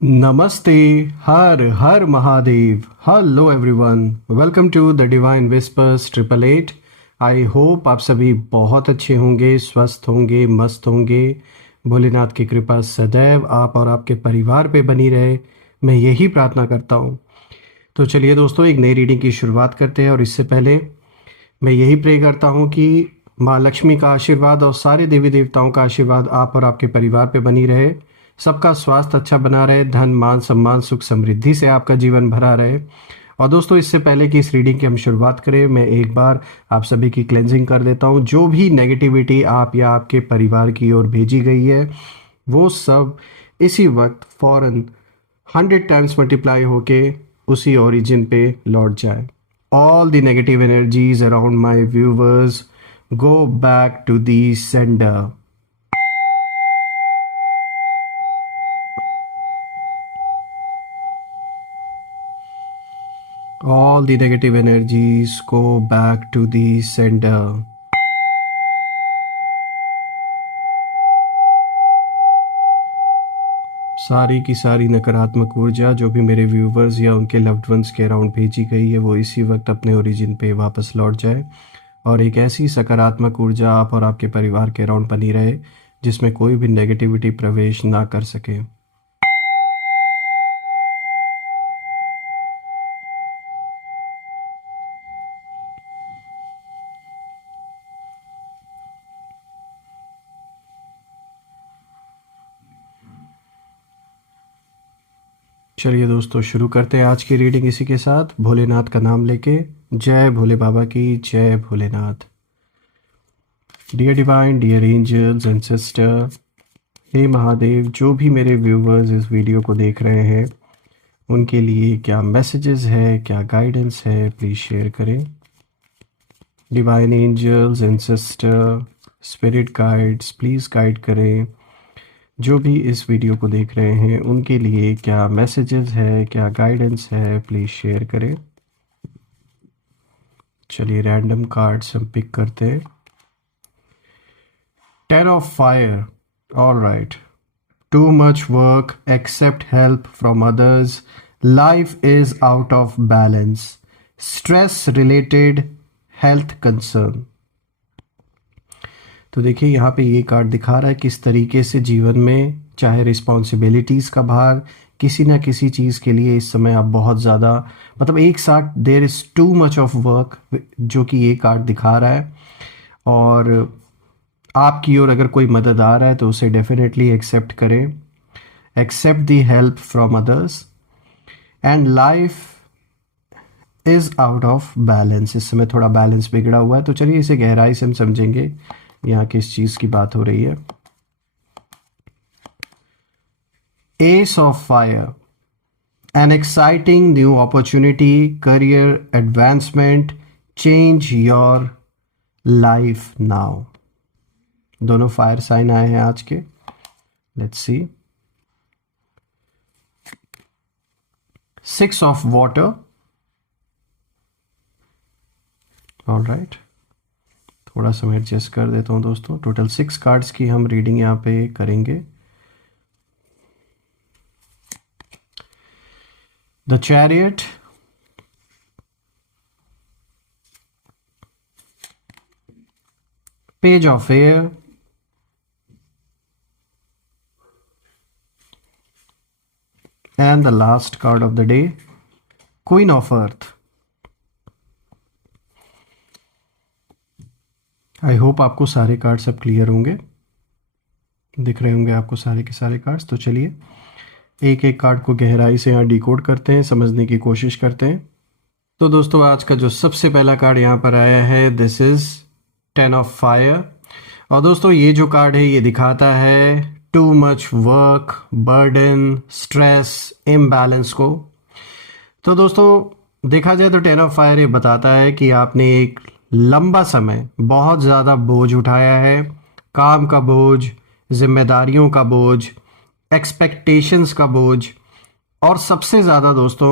नमस्ते। हर हर Mahadev. Hello everyone, welcome to the divine whispers 888। I hope आप सभी बहुत अच्छे होंगे, स्वस्थ होंगे, मस्त होंगे। भोलेनाथ की कृपा सदैव आप और आपके परिवार पे बनी रहे, मैं यही प्रार्थना करता हूँ। तो चलिए दोस्तों, एक नई रीडिंग की शुरुआत करते हैं। और इससे पहले मैं यही प्रे करता हूँ कि माँ लक्ष्मी का आशीर्वाद और सारे देवी देवताओं का आशीर्वाद आप और आपके परिवार पे बनी रहे। सबका स्वास्थ्य अच्छा बना रहे, धन मान सम्मान सुख समृद्धि से आपका जीवन भरा रहे। और दोस्तों, इससे पहले कि इस रीडिंग की हम शुरुआत करें, मैं एक बार आप सभी की क्लेंजिंग कर देता हूँ। जो भी नेगेटिविटी आप या आपके परिवार की ओर भेजी गई है, वो सब इसी वक्त फौरन 100 टाइम्स मल्टीप्लाई होके उसी ओरिजिन पे लौट जाए। All the negative energies around my viewers go back to the sender. All the negative energies go back to the sender. सारी की सारी नकारात्मक ऊर्जा जो भी मेरे व्यूवर्स या उनके लव्ड वंस के अराउंड भेजी गई है, वो इसी वक्त अपने ओरिजिन पे वापस लौट जाए और एक ऐसी सकारात्मक ऊर्जा आप और आपके परिवार के अराउंड बनी रहे जिसमें कोई भी नेगेटिविटी प्रवेश ना कर सके। चलिए दोस्तों, शुरू करते हैं आज की रीडिंग इसी के साथ, भोलेनाथ का नाम लेके। जय भोले बाबा की, जय Bholenath. Dear divine, dear angels and sister, हे महादेव, जो भी मेरे व्यूवर्स इस वीडियो को देख रहे हैं उनके लिए क्या मैसेजेस है, क्या गाइडेंस है, प्लीज़ शेयर करें। Divine angels and sister, spirit guides, please guide करें। जो भी इस वीडियो को देख रहे हैं उनके लिए क्या मैसेजेस है, क्या गाइडेंस है, प्लीज़ शेयर करें। चलिए रैंडम कार्ड्स हम पिक करते हैं। 10 of fire, all right. Too much work, accept help from others, life is out of balance, stress related health concern. तो देखिए यहाँ पे ये कार्ड दिखा रहा है किस तरीके से जीवन में चाहे रिस्पॉन्सिबिलिटीज़ का भार, किसी ना किसी चीज़ के लिए इस समय आप बहुत ज़्यादा, मतलब एक साथ there is too much of work, जो कि ये कार्ड दिखा रहा है। और आपकी ओर अगर कोई मदद आ रहा है तो उसे डेफिनेटली एक्सेप्ट करें। Accept the help from others and life is out of balance. इस समय थोड़ा बैलेंस बिगड़ा हुआ है, तो चलिए इसे गहराई से हम समझेंगे यहाँ किस चीज़ की बात हो रही है। S of fire, an exciting new opportunity, career advancement, change your life now. दोनों फायर साइन आए हैं आज के। Let's see. 6 of water, all right. थोड़ा सा मैं एडजस्ट कर देता हूँ दोस्तों। टोटल 6 कार्ड्स की हम रीडिंग यहाँ पे करेंगे। The chariot, page of air, and the last card of the day, queen of earth. I hope आपको सारे कार्ड्स अब क्लियर होंगे, दिख रहे होंगे आपको सारे के सारे कार्ड्स। तो चलिए एक एक कार्ड को गहराई से यहाँ डिकोड करते हैं, समझने की कोशिश करते हैं। तो दोस्तों, आज का जो सबसे पहला कार्ड यहाँ पर आया है, दिस इज 10 ऑफ फायर। और दोस्तों, ये जो कार्ड है ये दिखाता है to much work, burden, stress, imbalance को। तो दोस्तों, देखा जाए तो 10 ऑफ फायर ये बताता है कि आपने एक लंबा समय बहुत ज़्यादा बोझ उठाया है, काम का बोझ, जिम्मेदारियों का बोझ, एक्सपेक्टेशंस का बोझ, और सबसे ज़्यादा दोस्तों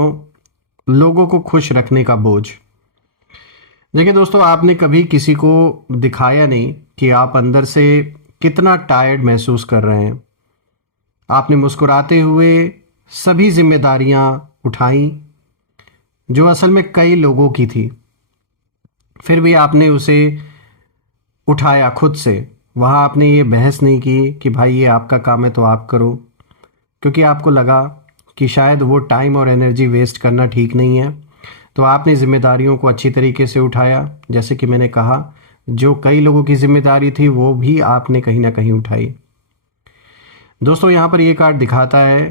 लोगों को खुश रखने का बोझ। देखिए दोस्तों, आपने कभी किसी को दिखाया नहीं कि आप अंदर से कितना टायर्ड महसूस कर रहे हैं। आपने मुस्कुराते हुए सभी जिम्मेदारियां उठाई जो असल में कई लोगों की थी, फिर भी आपने उसे उठाया खुद से। वहाँ आपने ये बहस नहीं की कि भाई ये आपका काम है तो आप करो, क्योंकि आपको लगा कि शायद वो टाइम और एनर्जी वेस्ट करना ठीक नहीं है। तो आपने जिम्मेदारियों को अच्छी तरीके से उठाया। जैसे कि मैंने कहा, जो कई लोगों की जिम्मेदारी थी वो भी आपने कहीं ना कहीं उठाई। दोस्तों, यहाँ पर ये कार्ड दिखाता है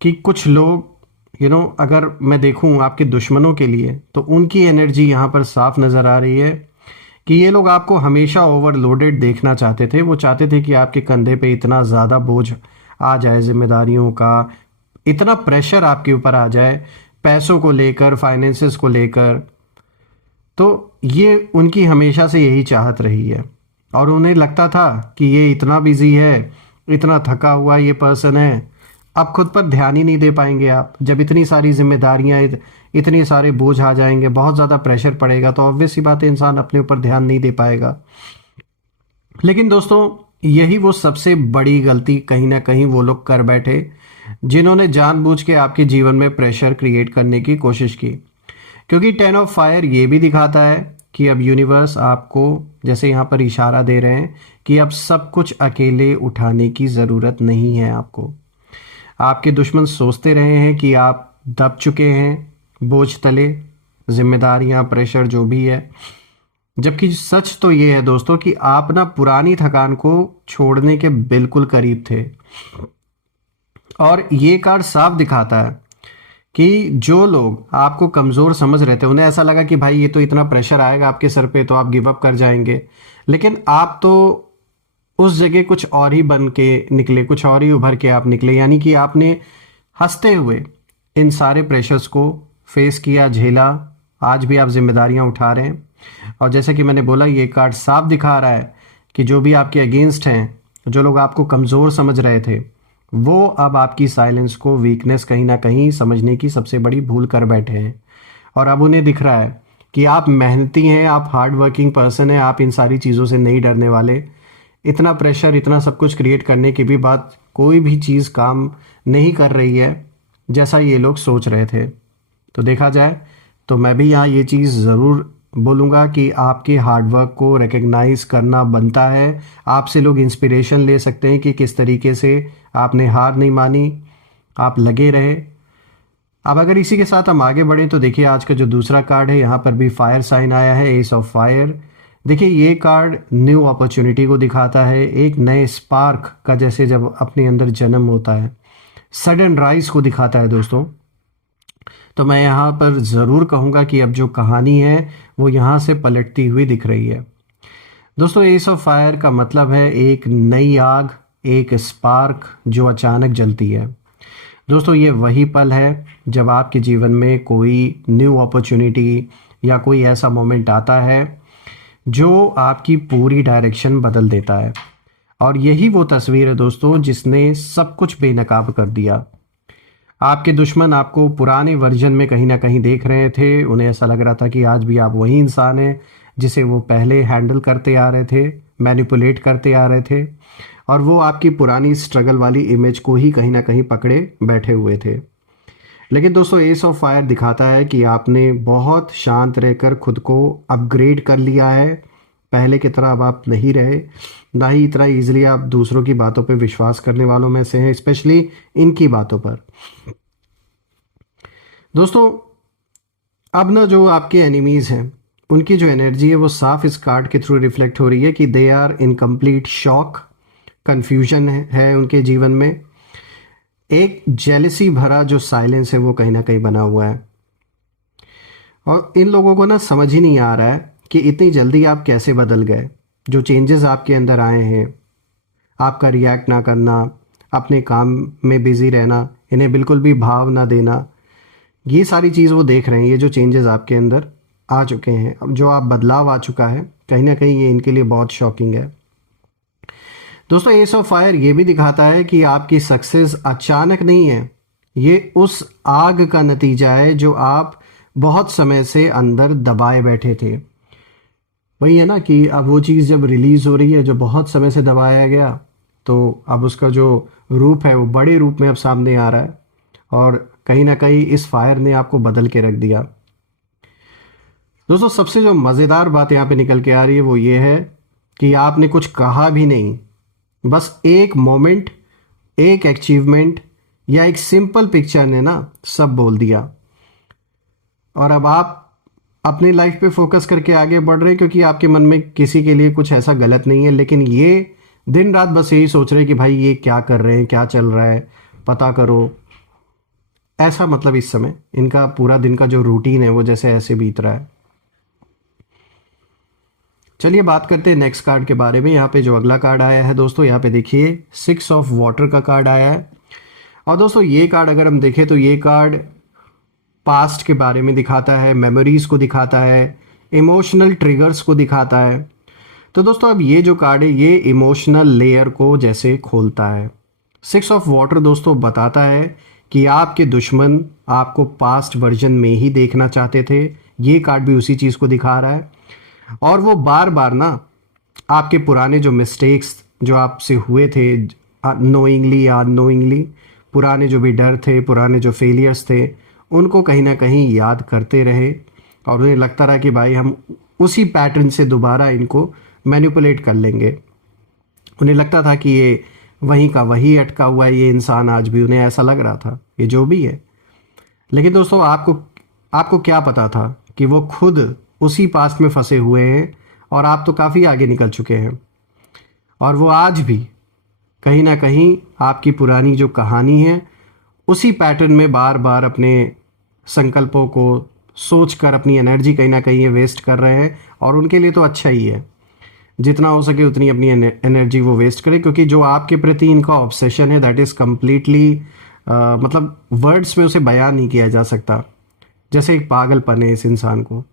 कि कुछ लोग अगर मैं देखूं आपके दुश्मनों के लिए, तो उनकी एनर्जी यहाँ पर साफ नज़र आ रही है कि ये लोग आपको हमेशा ओवरलोडेड देखना चाहते थे। वो चाहते थे कि आपके कंधे पे इतना ज़्यादा बोझ आ जाए, जिम्मेदारियों का इतना प्रेशर आपके ऊपर आ जाए, पैसों को लेकर, फाइनेंसेस को लेकर। तो ये उनकी हमेशा से यही चाहत रही है, और उन्हें लगता था कि ये इतना बिजी है, इतना थका हुआ ये पर्सन है, अब खुद पर ध्यान ही नहीं दे पाएंगे। आप जब इतनी सारी जिम्मेदारियां, इतने सारे बोझ आ जाएंगे, बहुत ज़्यादा प्रेशर पड़ेगा, तो ऑब्वियस सी बात है इंसान अपने ऊपर ध्यान नहीं दे पाएगा। लेकिन दोस्तों, यही वो सबसे बड़ी गलती कहीं ना कहीं वो लोग कर बैठे जिन्होंने जानबूझ के आपके जीवन में प्रेशर क्रिएट करने की कोशिश की। क्योंकि 10 ऑफ फायर ये भी दिखाता है कि अब यूनिवर्स आपको जैसे यहाँ पर इशारा दे रहे हैं कि अब सब कुछ अकेले उठाने की ज़रूरत नहीं है आपको। आपके दुश्मन सोचते रहे हैं कि आप दब चुके हैं बोझ तले, जिम्मेदारियां, प्रेशर जो भी है। जबकि सच तो ये है दोस्तों कि आप ना पुरानी थकान को छोड़ने के बिल्कुल करीब थे। और ये कार्ड साफ दिखाता है कि जो लोग आपको कमज़ोर समझ रहे थे, उन्हें ऐसा लगा कि भाई ये तो इतना प्रेशर आएगा आपके सर पे तो आप गिव अप कर जाएंगे। लेकिन आप तो उस जगह कुछ और ही बन के निकले, कुछ और ही उभर के आप निकले। यानी कि आपने हंसते हुए इन सारे प्रेशर्स को फेस किया, झेला। आज भी आप जिम्मेदारियां उठा रहे हैं। और जैसे कि मैंने बोला, ये कार्ड साफ दिखा रहा है कि जो भी आपके अगेंस्ट हैं, जो लोग आपको कमज़ोर समझ रहे थे, वो अब आपकी साइलेंस को वीकनेस कहीं ना कहीं समझने की सबसे बड़ी भूल कर बैठे हैं। और अब उन्हें दिख रहा है कि आप मेहनती हैं, आप हार्ड वर्किंग पर्सन हैं, आप इन सारी चीज़ों से नहीं डरने वाले। इतना प्रेशर, इतना सब कुछ क्रिएट करने की भी बात, कोई भी चीज़ काम नहीं कर रही है जैसा ये लोग सोच रहे थे। तो देखा जाए तो मैं भी यहाँ ये चीज़ ज़रूर बोलूँगा कि आपके हार्डवर्क को रिकग्नाइज़ करना बनता है। आपसे लोग इंस्पिरेशन ले सकते हैं कि किस तरीके से आपने हार नहीं मानी, आप लगे रहे। अब अगर इसी के साथ हम आगे बढ़ें तो देखिए, आज का जो दूसरा कार्ड है, यहाँ पर भी फायर साइन आया है, एस ऑफ फायर। देखिए, ये कार्ड न्यू अपॉर्चुनिटी को दिखाता है, एक नए स्पार्क का जैसे जब अपने अंदर जन्म होता है, सडन राइज को दिखाता है दोस्तों। तो मैं यहाँ पर ज़रूर कहूँगा कि अब जो कहानी है वो यहाँ से पलटती हुई दिख रही है। दोस्तों, एस ऑफ फायर का मतलब है एक नई आग, एक स्पार्क जो अचानक जलती है। दोस्तों, ये वही पल है जब आपके जीवन में कोई न्यू अपॉर्चुनिटी या कोई ऐसा मोमेंट आता है जो आपकी पूरी डायरेक्शन बदल देता है। और यही वो तस्वीर है दोस्तों जिसने सब कुछ बेनकाब कर दिया। आपके दुश्मन आपको पुराने वर्जन में कहीं ना कहीं देख रहे थे। उन्हें ऐसा लग रहा था कि आज भी आप वही इंसान हैं जिसे वो पहले हैंडल करते आ रहे थे, मैनिपुलेट करते आ रहे थे, और वो आपकी पुरानी स्ट्रगल वाली इमेज को ही कहीं ना कहीं पकड़े बैठे हुए थे। लेकिन दोस्तों, एस ऑफ फायर दिखाता है कि आपने बहुत शांत रहकर खुद को अपग्रेड कर लिया है। पहले की तरह अब आप नहीं रहे, ना ही इतना इजीली आप दूसरों की बातों पे विश्वास करने वालों में से हैं, स्पेशली इनकी बातों पर। दोस्तों, अब ना जो आपके एनिमीज़ हैं, उनकी जो एनर्जी है वो साफ इस कार्ड के थ्रू रिफ्लेक्ट हो रही है कि they are in complete shock, confusion है उनके जीवन में। एक जेलसी भरा जो साइलेंस है वो कहीं ना कहीं बना हुआ है। और इन लोगों को ना समझ ही नहीं आ रहा है कि इतनी जल्दी आप कैसे बदल गए। जो चेंजेस आपके अंदर आए हैं, आपका रिएक्ट ना करना, अपने काम में बिजी रहना, इन्हें बिल्कुल भी भाव ना देना, ये सारी चीज़ वो देख रहे हैं। ये जो चेंजेस आपके अंदर आ चुके हैं, अब जो आप बदलाव आ चुका है, कहीं ना कहीं ये इनके लिए बहुत शॉकिंग है। दोस्तों, एस ऑफ फायर ये भी दिखाता है कि आपकी सक्सेस अचानक नहीं है, ये उस आग का नतीजा है जो आप बहुत समय से अंदर दबाए बैठे थे। वही है ना कि अब वो चीज़ जब रिलीज़ हो रही है जो बहुत समय से दबाया गया, तो अब उसका जो रूप है वो बड़े रूप में अब सामने आ रहा है। और कहीं ना कहीं इस फायर ने आपको बदल के रख दिया। दोस्तों सबसे जो मज़ेदार बात यहाँ पे निकल के आ रही है वो ये है कि आपने कुछ कहा भी नहीं, बस एक मोमेंट, एक अचीवमेंट या एक सिंपल पिक्चर ने ना सब बोल दिया। और अब आप अपनी लाइफ पे फोकस करके आगे बढ़ रहे हैं क्योंकि आपके मन में किसी के लिए कुछ ऐसा गलत नहीं है, लेकिन ये दिन रात बस यही सोच रहे हैं कि भाई ये क्या कर रहे हैं, क्या चल रहा है, पता करो। ऐसा मतलब इस समय इनका पूरा दिन का जो रूटीन है वो जैसे ऐसे बीत रहा है। चलिए बात करते हैं नेक्स्ट कार्ड के बारे में। यहाँ पे जो अगला कार्ड आया है दोस्तों, यहाँ पे देखिए 6 ऑफ वाटर का कार्ड आया है। और दोस्तों ये कार्ड अगर हम देखें तो ये कार्ड पास्ट के बारे में दिखाता है, मेमोरीज को दिखाता है, इमोशनल ट्रिगर्स को दिखाता है। तो दोस्तों अब ये जो कार्ड है ये इमोशनल लेयर को जैसे खोलता है। 6 ऑफ वाटर दोस्तों बताता है कि आपके दुश्मन आपको पास्ट वर्जन में ही देखना चाहते थे। ये कार्ड भी उसी चीज़ को दिखा रहा है और वो बार बार ना आपके पुराने जो मिस्टेक्स जो आपसे हुए थे, नोइंगली या अननोइंगली, पुराने जो भी डर थे, पुराने जो फेलियर्स थे, उनको कहीं ना कहीं याद करते रहे और उन्हें लगता रहा कि भाई हम उसी पैटर्न से दोबारा इनको मैनिपुलेट कर लेंगे। उन्हें लगता था कि ये वहीं का वही अटका हुआ है ये इंसान, आज भी उन्हें ऐसा लग रहा था, ये जो भी है। लेकिन दोस्तों आपको क्या पता था कि वो खुद उसी पास्ट में फंसे हुए हैं और आप तो काफ़ी आगे निकल चुके हैं और वो आज भी कहीं ना कहीं आपकी पुरानी जो कहानी है उसी पैटर्न में बार बार अपने संकल्पों को सोचकर अपनी एनर्जी कहीं ना कहीं वेस्ट कर रहे हैं। और उनके लिए तो अच्छा ही है, जितना हो सके उतनी अपनी एनर्जी वो वेस्ट करें, क्योंकि जो आपके प्रति इनका ऑब्सेशन है दैट इज़ कम्प्लीटली मतलब वर्ड्स में उसे बयान नहीं किया जा सकता। जैसे एक पागलपन है इस इंसान को।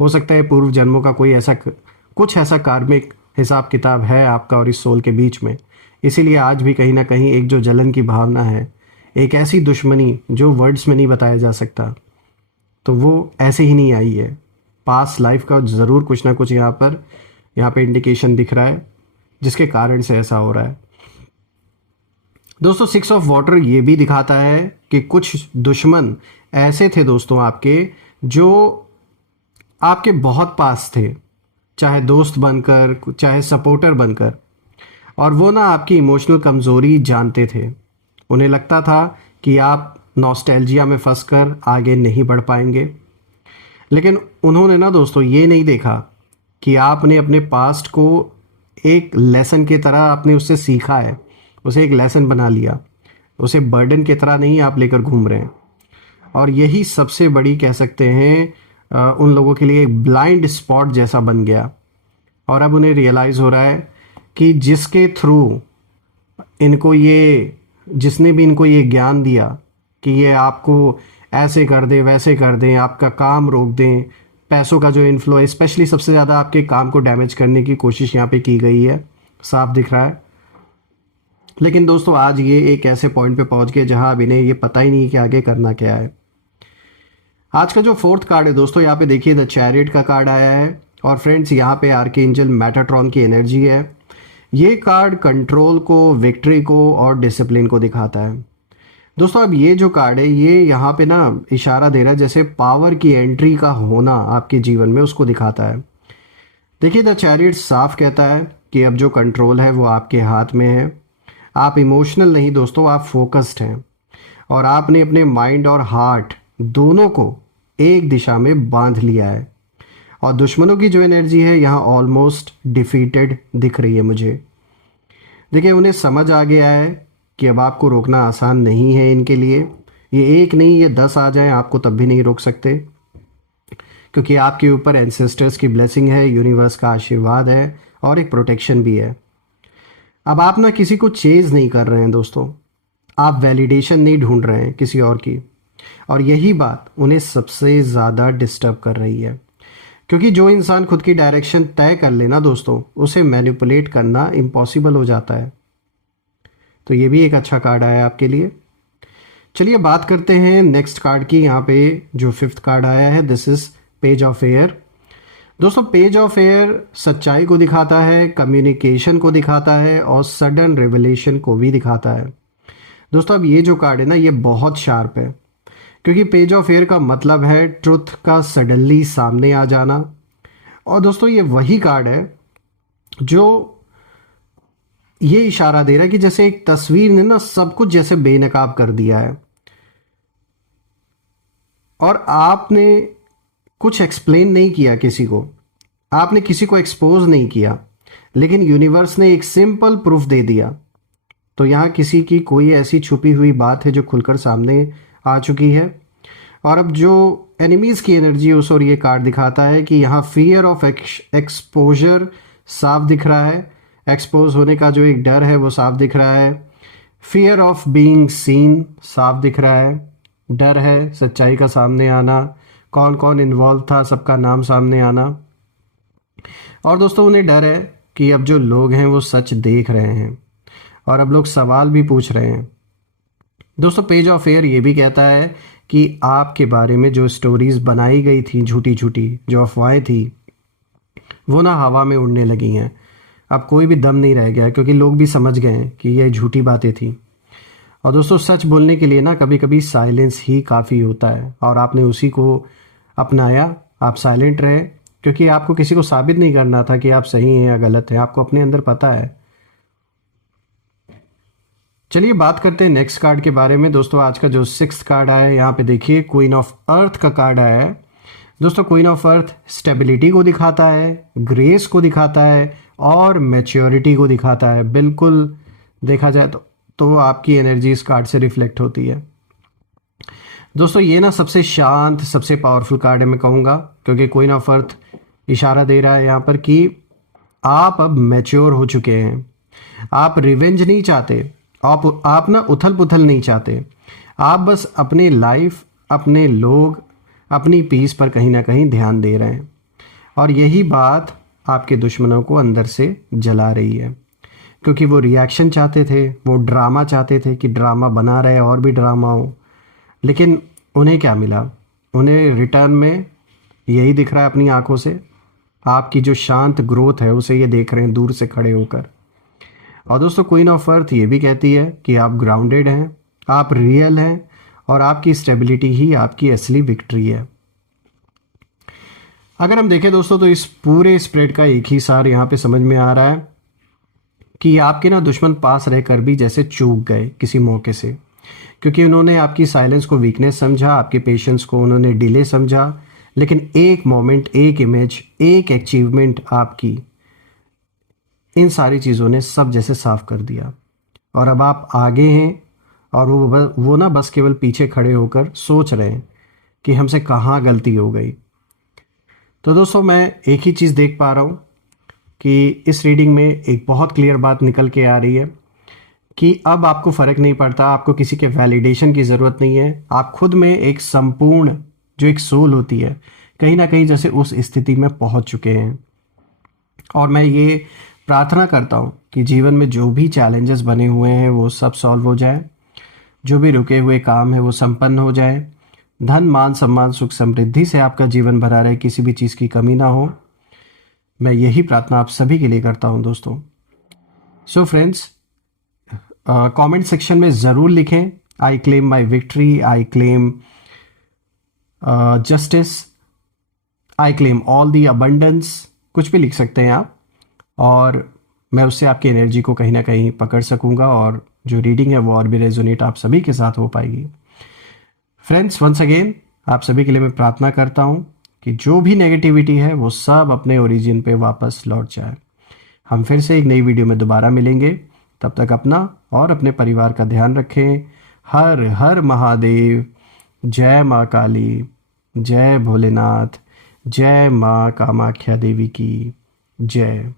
हो सकता है पूर्व जन्मों का कोई ऐसा कुछ ऐसा कार्मिक हिसाब किताब है आपका और इस सोल के बीच में, इसीलिए आज भी कहीं ना कहीं एक जो जलन की भावना है, एक ऐसी दुश्मनी जो वर्ड्स में नहीं बताया जा सकता, तो वो ऐसे ही नहीं आई है। पास्ट लाइफ का ज़रूर कुछ ना कुछ यहाँ पे इंडिकेशन दिख रहा है जिसके कारण से ऐसा हो रहा है। दोस्तों 6 ऑफ वाटर ये भी दिखाता है कि कुछ दुश्मन ऐसे थे दोस्तों आपके, जो आपके बहुत पास थे, चाहे दोस्त बनकर, चाहे सपोर्टर बनकर, और वो ना आपकी इमोशनल कमज़ोरी जानते थे। उन्हें लगता था कि आप नॉस्टैल्जिया में फंसकर आगे नहीं बढ़ पाएंगे, लेकिन उन्होंने ना दोस्तों ये नहीं देखा कि आपने अपने पास्ट को एक लेसन की तरह आपने उससे सीखा है, उसे एक लेसन बना लिया, उसे बर्डन की तरह नहीं आप लेकर घूम रहे हैं। और यही सबसे बड़ी कह सकते हैं उन लोगों के लिए एक ब्लाइंड स्पॉट जैसा बन गया। और अब उन्हें रियलाइज़ हो रहा है कि जिसके थ्रू जिसने भी इनको ये ज्ञान दिया कि ये आपको ऐसे कर दें, वैसे कर दें, आपका काम रोक दें, पैसों का जो इन्फ्लो है, स्पेशली सबसे ज़्यादा आपके काम को डैमेज करने की कोशिश यहाँ पे की गई है, साफ दिख रहा है। लेकिन दोस्तों आज ये एक ऐसे पॉइंट पे पहुँच गए जहाँ अब इन्हें ये पता ही नहीं कि आगे करना क्या है। आज का जो 4th कार्ड है दोस्तों, यहाँ पे देखिए द चैरियट का कार्ड आया है और फ्रेंड्स यहाँ पे आर्कएंजल मेटाट्रॉन की एनर्जी है। ये कार्ड कंट्रोल को, विक्ट्री को और डिसिप्लिन को दिखाता है। दोस्तों अब ये जो कार्ड है ये यहाँ पे ना इशारा दे रहा है जैसे पावर की एंट्री का होना आपके जीवन में, उसको दिखाता है। देखिए द चैरियट साफ कहता है कि अब जो कंट्रोल है वो आपके हाथ में है। आप इमोशनल नहीं दोस्तों, आप फोकस्ड हैं और आपने अपने माइंड और हार्ट दोनों को एक दिशा में बांध लिया है। और दुश्मनों की जो एनर्जी है यहाँ ऑलमोस्ट डिफीटेड दिख रही है मुझे। देखिए उन्हें समझ आ गया है कि अब आपको रोकना आसान नहीं है इनके लिए। ये 1 नहीं, ये 10 आ जाएं आपको तब भी नहीं रोक सकते, क्योंकि आपके ऊपर एंसेस्टर्स की ब्लेसिंग है, यूनिवर्स का आशीर्वाद है और एक प्रोटेक्शन भी है। अब आप ना किसी को चेज़ नहीं कर रहे हैं दोस्तों, आप वैलिडेशन नहीं ढूंढ रहे हैं किसी और की। और यही बात उन्हें सबसे ज़्यादा डिस्टर्ब कर रही है, क्योंकि जो इंसान खुद की डायरेक्शन तय कर लेना दोस्तों, उसे मैनिपुलेट करना इम्पॉसिबल हो जाता है। तो ये भी एक अच्छा कार्ड आया आपके लिए। चलिए बात करते हैं नेक्स्ट कार्ड की। यहाँ पे जो 5th कार्ड आया है, this is page of air. दोस्तों पेज ऑफ एयर सच्चाई को दिखाता है, कम्युनिकेशन को दिखाता है और सडन रिवलेशन को भी दिखाता है। दोस्तों अब ये जो कार्ड है ना, ये बहुत शार्प है, क्योंकि पेज ऑफ एयर का मतलब है ट्रुथ का सडनली सामने आ जाना। और दोस्तों ये वही कार्ड है जो ये इशारा दे रहा है कि जैसे एक तस्वीर ने ना सब कुछ जैसे बेनकाब कर दिया है, और आपने कुछ एक्सप्लेन नहीं किया किसी को, आपने किसी को एक्सपोज नहीं किया, लेकिन यूनिवर्स ने एक सिंपल प्रूफ दे दिया। तो यहाँ किसी की कोई ऐसी छुपी हुई बात है जो खुलकर सामने आ चुकी है। और अब जो एनिमीज़ की एनर्जी है उस और ये कार्ड दिखाता है कि यहाँ फियर ऑफ एक्सपोजर साफ दिख रहा है, एक्सपोज होने का जो एक डर है वो साफ दिख रहा है। फियर ऑफ बीइंग सीन साफ दिख रहा है, डर है सच्चाई का सामने आना, कौन कौन इन्वॉल्व था सबका नाम सामने आना। और दोस्तों उन्हें डर है कि अब जो लोग हैं वो सच देख रहे हैं, और अब लोग सवाल भी पूछ रहे हैं। दोस्तों पेज ऑफ एयर ये भी कहता है कि आपके बारे में जो स्टोरीज बनाई गई थी, झूठी झूठी जो अफवाहें थी, वो ना हवा में उड़ने लगी हैं। अब कोई भी दम नहीं रह गया, क्योंकि लोग भी समझ गए हैं कि ये झूठी बातें थी। और दोस्तों सच बोलने के लिए ना कभी कभी साइलेंस ही काफ़ी होता है, और आपने उसी को अपनाया। आप साइलेंट रहे, क्योंकि आपको किसी को साबित नहीं करना था कि आप सही हैं या गलत हैं, आपको अपने अंदर पता है। चलिए बात करते हैं नेक्स्ट कार्ड के बारे में। दोस्तों आज का जो 6th कार्ड आया है, यहाँ पे देखिए क्वीन ऑफ अर्थ का कार्ड आया है। दोस्तों क्वीन ऑफ अर्थ स्टेबिलिटी को दिखाता है, ग्रेस को दिखाता है, और मैच्योरिटी को दिखाता है। बिल्कुल देखा जाए तो आपकी एनर्जी इस कार्ड से रिफ्लेक्ट होती है। दोस्तों ये ना सबसे शांत, सबसे पावरफुल कार्ड है मैं कहूँगा, क्योंकि क्वीन ऑफ अर्थ इशारा दे रहा है यहाँ पर कि आप अब मैच्योर हो चुके हैं। आप रिवेंज नहीं चाहते, आप ना उथल पुथल नहीं चाहते, आप बस अपने लाइफ, अपने लोग, अपनी पीस पर कहीं ना कहीं ध्यान दे रहे हैं। और यही बात आपके दुश्मनों को अंदर से जला रही है, क्योंकि वो रिएक्शन चाहते थे, वो ड्रामा चाहते थे कि ड्रामा बना रहे और भी ड्रामा हो। लेकिन उन्हें क्या मिला? उन्हें रिटर्न में यही दिख रहा है अपनी आंखों से। आपकी जो शांत ग्रोथ है उसे ये देख रहे हैं दूर से खड़े होकर। और दोस्तों क्वीन ऑफ अर्थ ये भी कहती है कि आप ग्राउंडेड हैं, आप रियल हैं, और आपकी स्टेबिलिटी ही आपकी असली विक्ट्री है। अगर हम देखें दोस्तों तो इस पूरे स्प्रेड का एक ही सार यहाँ पे समझ में आ रहा है कि आपके ना दुश्मन पास रहकर भी जैसे चूक गए किसी मौके से, क्योंकि उन्होंने आपकी साइलेंस को वीकनेस समझा, आपके पेशेंस को उन्होंने डिले समझा। लेकिन एक मोमेंट, एक इमेज, एक अचीवमेंट आपकी, इन सारी चीज़ों ने सब जैसे साफ कर दिया। और अब आप आगे हैं, और वो ना बस केवल पीछे खड़े होकर सोच रहे हैं कि हमसे कहाँ गलती हो गई। तो दोस्तों मैं एक ही चीज़ देख पा रहा हूँ कि इस रीडिंग में एक बहुत क्लियर बात निकल के आ रही है कि अब आपको फ़र्क नहीं पड़ता, आपको किसी के वैलिडेशन की ज़रूरत नहीं है। आप खुद में एक संपूर्ण जो एक सोल होती है, कहीं ना कहीं जैसे उस स्थिति में पहुंच चुके हैं। और मैं ये प्रार्थना करता हूँ कि जीवन में जो भी चैलेंजेस बने हुए हैं वो सब सॉल्व हो जाए, जो भी रुके हुए काम है वो संपन्न हो जाए, धन मान सम्मान सुख समृद्धि से आपका जीवन भरा रहे, किसी भी चीज़ की कमी ना हो। मैं यही प्रार्थना आप सभी के लिए करता हूँ दोस्तों। सो फ्रेंड्स, कमेंट सेक्शन में ज़रूर लिखें, I claim my victory, I claim justice, I claim all the abundance, कुछ भी लिख सकते हैं आप, और मैं उससे आपकी एनर्जी को कहीं ना कहीं पकड़ सकूंगा, और जो रीडिंग है वो और भी रेजोनेट आप सभी के साथ हो पाएगी। फ्रेंड्स, वंस अगेन आप सभी के लिए मैं प्रार्थना करता हूँ कि जो भी नेगेटिविटी है वो सब अपने ओरिजिन पे वापस लौट जाए। हम फिर से एक नई वीडियो में दोबारा मिलेंगे, तब तक अपना और अपने परिवार का ध्यान रखें। हर हर महादेव। जय माँ काली, जय भोलेनाथ, जय माँ कामाख्या देवी की जय।